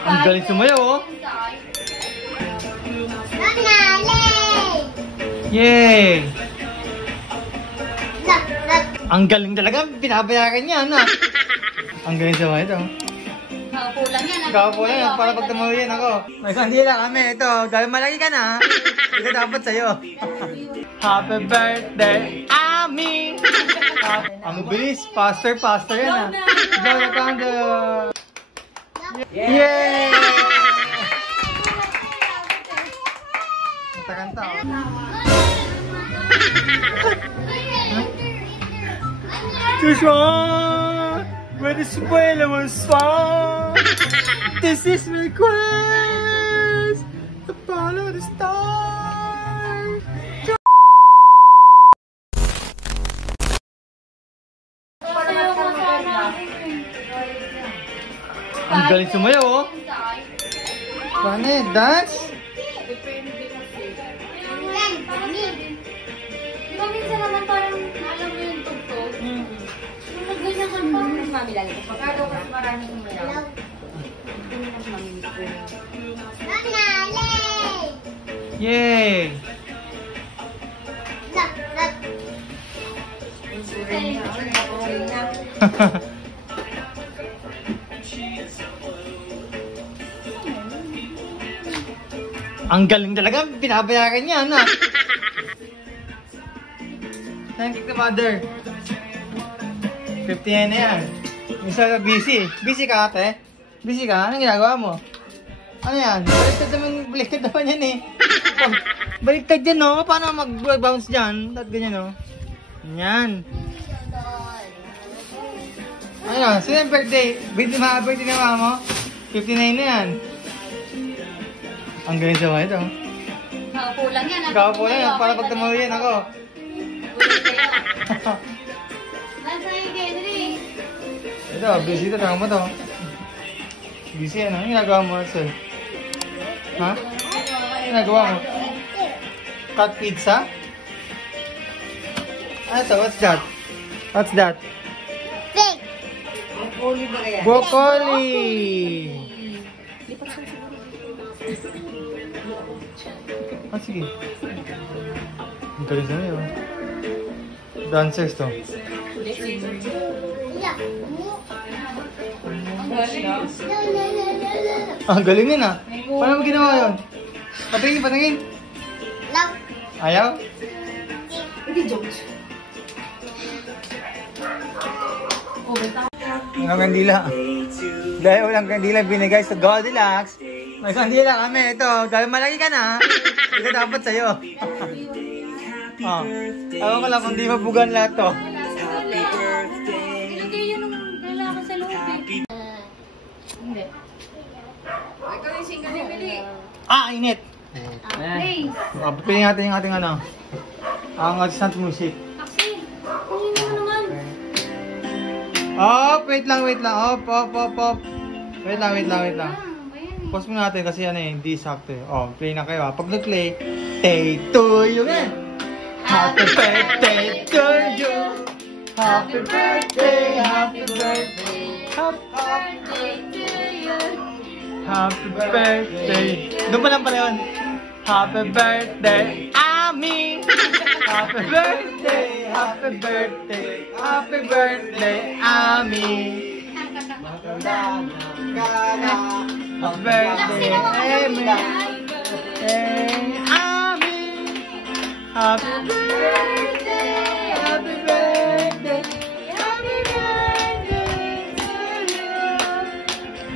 Ang galing sumayaw, oh. Yay! Ang galing talaga. Pinabayaran niya, ano? Ang galing sumayaw ito. Kaupo lang yan. Kaupo lang yan. Para pag tumuloyin ako. May kandila kami. Ito. Dahil malaki ka na, ito dapat sa'yo. Happy birthday, Ami! Ang bilis. Faster, faster yan, ha? Blow the candle. Yay! Kanta-kanta, oh. Joshua, when the spoiler was fun, this is my quest to follow the stars. Ang galing sumayaw, oh. Paano eh? Dance? Diba minsan naman parang alam mo yung tugtog? Nung ganyan ka pa, mas mami lagi ko. Pagkagaw kasi maraming umayaw. Mas mami ko. Yay! Ang galing talaga. Pinabayaran niya, ano? Thank you, mother. 59 na yan. Isa busy. Busy ka, ate? Busy ka? Anong ginagawa mo? Ano yan? Baliktad naman yan, eh. Baliktad yan, no? Paano mag-bounce dyan? At ganyan, no? Yan. Ano? Sino yung birthday? Birthday na mama mo? 59 na yan. Ang galing sa mga ito. Kaupo lang yan. Kaupo lang yan. Para pag tumuloyin ako. Nasa yung Henry. Ito, busy ito. Tama mo ito. Busy yan. Ano ginagawa mo, sir? Ha? Ano ginagawa mo? Cut pizza? Ano ito? What's that? What's that? Steak. Broccoli! Ah, sige. Ang galing sa niyo. Dancers to. Ang galing yun, ah. Paano mo ginawa yun? Patingin, patingin. Ayaw? Hindi jokes. Ang kandila. Dahil walang kandila binigay sa Goldilocks, may kandila kami. Ito, dahil malaki ka na, ito dapat sa'yo. Oh. Ewan ko lang kung di mabugan lahat to. Ilagay yun nung lalaki sa loob, eh. Hindi. Ikaw yung single bibili. Ah, init! Please. Oh, pipili natin yung ating ano. Ang assistant music. Taxi. Kunin mo naman. Oh, wait lang. Op. Wait lang. Pause mo natin kasi ano eh, hindi sakto eh. Oh, play na kayo, ah. Pag nag-play, take to you again. Happy birthday to you. Happy birthday, happy birthday. Happy to you. Happy birthday. Doon pa lang pala yun. Happy birthday, Ami. Happy birthday, happy birthday. Happy birthday, Ami. Happy birthday, Ami. Ami. Happy birthday, happy birthday. Happy birthday to you.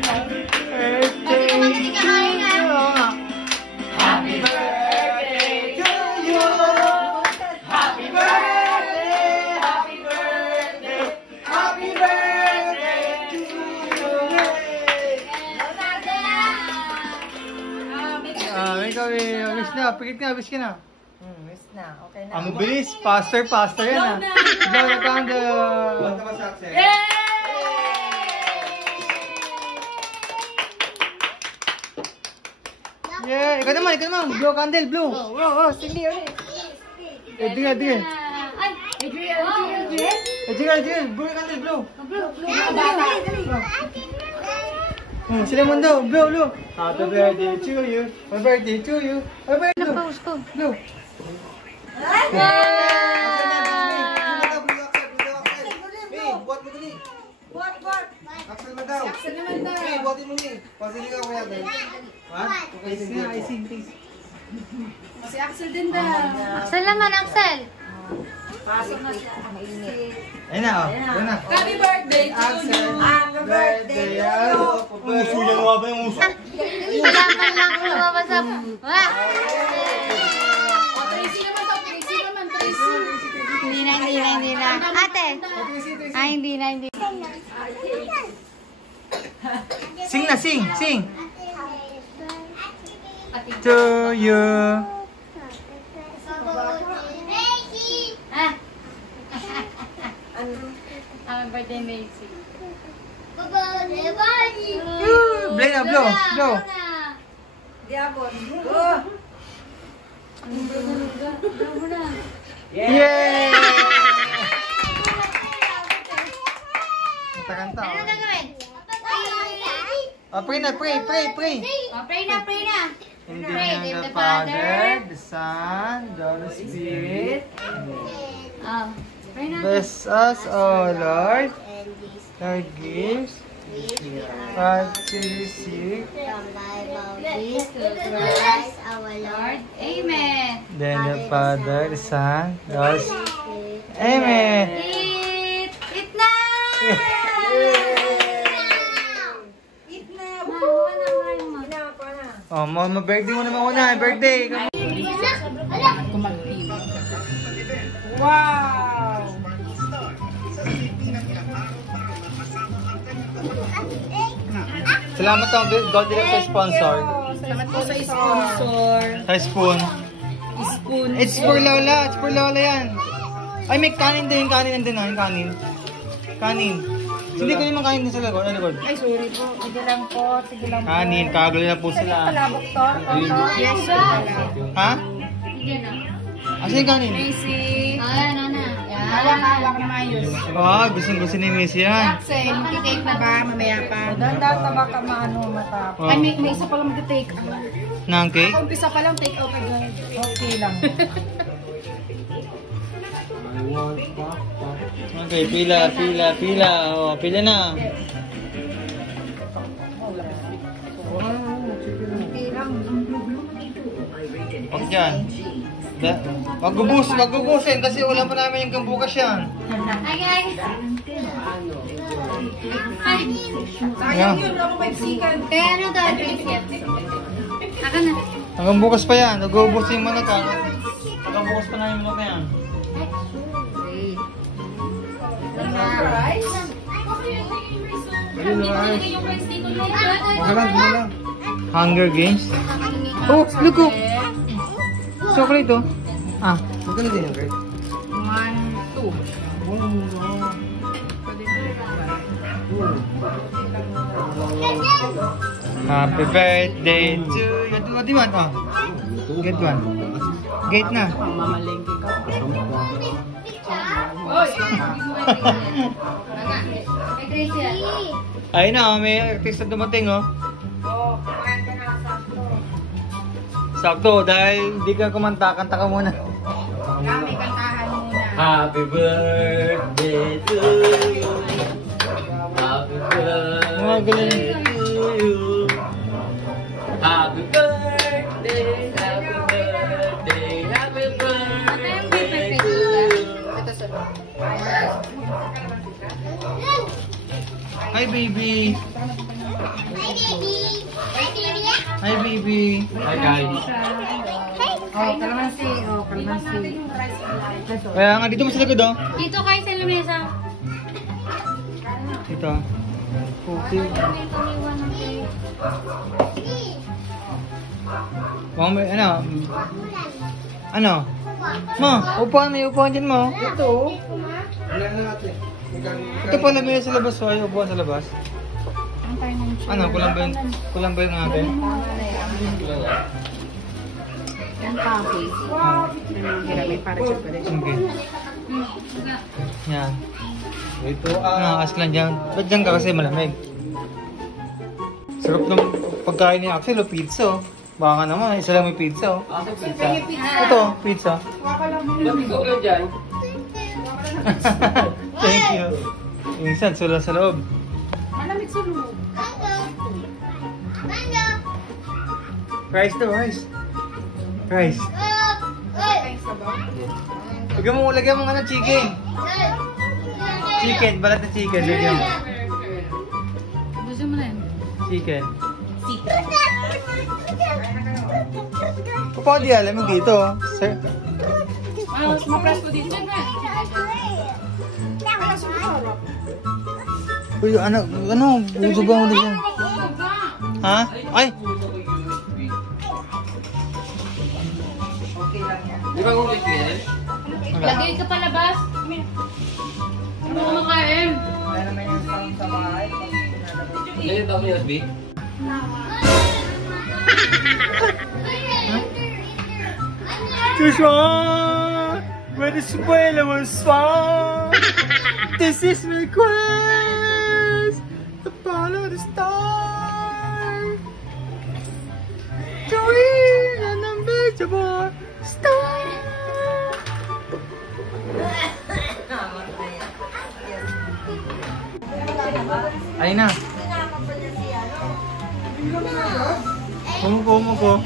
Happy birthday to you. Happy birthday to you. Happy birthday, happy birthday. Happy birthday to you. Ikaw eh, wish na, pikit ka, wish ka na. Wish na, okay na. Ang bilis, faster yan, ha. Blow the candle. Yeah, ikaw naman, blow candle, blow. Sige ulit. Adrian. Ay, Adrian. Adrian, blow candle, blow. Blow. Dali. Oh, sila man daw. Blow, blow. Happy birthday to you. Happy birthday to you. Happy birthday. Pause ko. Blow. Buat mo dali. What? Axel mo daw. Axel naman daw. Hey, buhatin mo ni. Pasili ka kaya tayo. What? Okay, sige. Si Axel din daw. Axel naman, Axel. Pasok na siya. Mainit. Ayun na, oh. Ayun na. Happy birthday to you. Happy birthday to you. Uso lang nga ba yung uso? Kailangan lang lumabas sa... Wah! Tracy naman daw. Tracy naman. Tracy. Hindi na. Ate! Ay, hindi na. Sing na, sing. To you. Ah! Happy birthday, Macy. Blow na, blow. Blow. Diabon. Yay! Kanta-kanta. Ano gagawin? Oh, pray na. Oh, pray na. In the name of the Father, the Son, the Holy Spirit. Oh, pray na. Bless us, O Lord. Our gifts. God to the sick. Lord, amen. Then the Father, the Son, the Holy Spirit. Amen. Eat na! Oh, ma-birthday mo naman una. Birthday. Wow! Salamat ang God Direct sa sponsor. Salamat po sa sponsor. Sa spoon. Spoon. It's for Lola. It's for Lola yan. Ay, may kanin din. Yung kanin nandun na. Yung kanin. Kanin. Hindi ko naman kanin din sa likod. Ano likod? Ay, sorry po. Sige lang po. Kanin. Kagaluin na po sila. Palabok to? Yes, Ha? Hindi na. Asa yung kanin? Tracy. Ayan, Ana. Hawak na maayos. Oh, gustong-gusto ni Miss yan. Axel, mag-take na ba? Mamaya pa. Danda baka maano matapos. Oh. Ay, may isa pa lang mag-take out. Nang cake? Umpisa pa lang take out agad. Okay lang. Okay, pila. Oh, pila na. Huwag dyan. Wag gubusin kasi wala pa namin yung gambukas yan. Hi, guys. Hi. Sayang yun, ako pagsikan. Kaya ano to, biscuit? Aka na. Hanggang bukas pa yan. Nag-uubos yung manok ha. Hanggang bukas pa namin manok na yan. Rice? Hunger Games. Oh, look oh. Chocolate oh. Ah, magkano din yung 1, 2. Happy birthday to you. What do you want? Oh. Get one. Gate na. Mamalengke ka. May Tracy yan. Ayun na, oh, may artist na dumating oh. Oo, kumain ka na sakto. Sakto, dahil hindi ka kumanta, kanta ka muna. Kami kantahan muna. Happy birthday to you. Happy birthday to you. Happy birthday, happy birthday, happy birthday to you. Hi baby. Hi baby. Hi guys. Oh, kalamansi. Oh, kalamansi. Kaya nga dito mo sa likod oh. Dito kayo sa lamesa. Dito. Okay. Mami, ano? Ano? Mo, upuan, may upuan dyan mo. Ito. Ito pala may sa labas, so ay upuan sa labas. Ano, kulang ba yung natin? Yan coffee. Wow. May para siya pa rin. Okay. Yan. Ito, ask lang dyan. Ba't dyan ka kasi malamig? Sarap ng pagkain ni Axel, o pizza. Oh. Baka naman, isa lang may pizza. Oh. Ito, pizza. Thank you. Minsan, sula sa loob. Malamig sa loob. Rice daw, rice. Rice. Lagyan mo nga ng chicken. Chicken, balat na chicken. Lagyan mo. Gusto mo na yun? Chicken. Kapag di alam mo dito. Sir. Ma-press ko dito. Uy, ano, buso ba mo dyan? Ha? Ay! Di ba kung kailan? Lagay ka palabas. Ano ka makain? Ngayon ba mo USB? Joshua! Where the spoiler was found! This is my quest! To follow the star! To win an unbeatable star! Ayun na. Umuko.